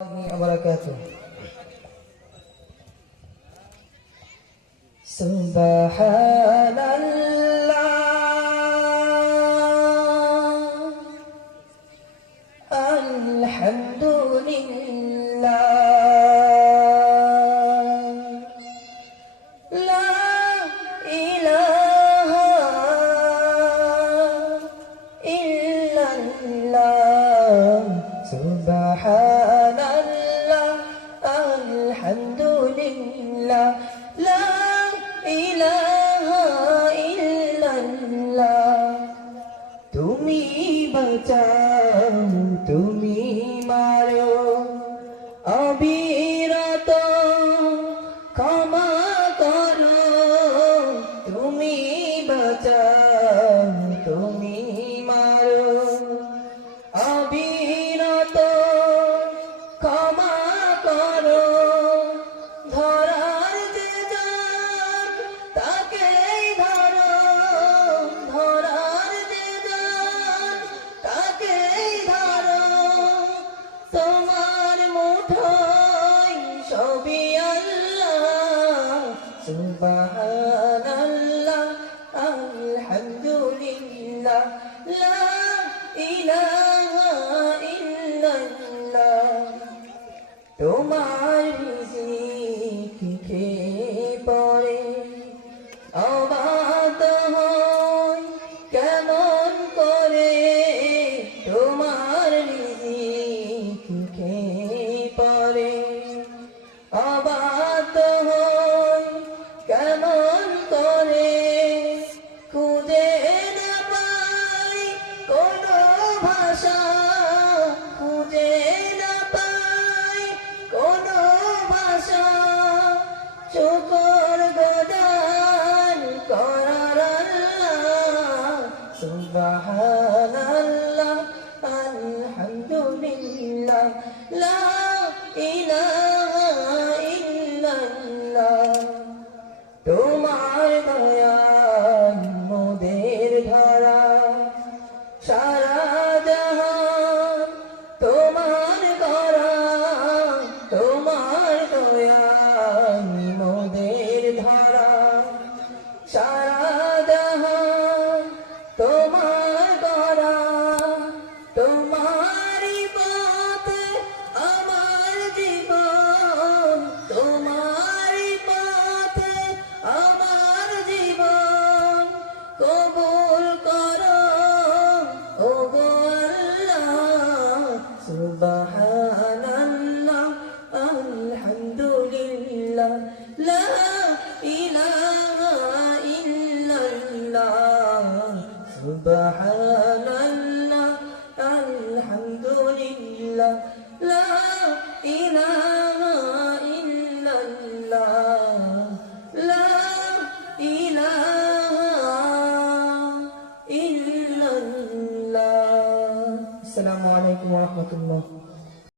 wabarakatuh. Subhanallah, alhamdulillah, la ilaha illallah. Subhanallah, alhamdulillah, la ilaha illallah. তুমি বাঁচাও, তুমি মারো, অবিরত ক্ষমা করো। তুমি বাঁচাও, তুমি মারো, অবিরত ক্ষমা করো। ধরার যে যান তাকেই ধরো, ধরার যে যান তাকেই ধরো। তোমার মুঠোয় সবই আল্লাহ। সুবহানাল্লাহ, আলহামদুলিল্লাহ, লা ইলাহা ইল্লাল্লাহ। তোমার রিজিক খেয়ে পরে অবাক হই কেমন করে। তোমার রিজিক খেয়ে পরে অবাক হই কেমন করে। খুঁজে না পাই কোনো ভাষা, খুঁজে না পাই কোনো ভাষা। শুকর গোদান করার আল্লাহ। সুবহানাল্লাহ, আলহামদুলিল্লাহ, লা ইলাহা ইল্লাল্লাহ। তোমার দয়ায় মোদের ধরা সারা জাহান তোমার করা। তোমার দয়ায় মোদের ধরা সারা জাহান তোমার করা। তোমারই পথে আমার জীবন, তোমারই পথে আমার জীবন। কবুল করো ওগো আল্লাহ। সুবহানাল্লাহ, আলহামদুলিল্লাহ, লা ইলাহা ইল্লাল্লাহ। সুবহানাল্লাহ, আলহামদুলিল্লাহ, লা ইলাহা ইল্লাল্লাহ, লা ইলাহা ইল্লাল্লাহ। আসসালামু আলাইকুম ওয়া রাহমাতুল্লাহ।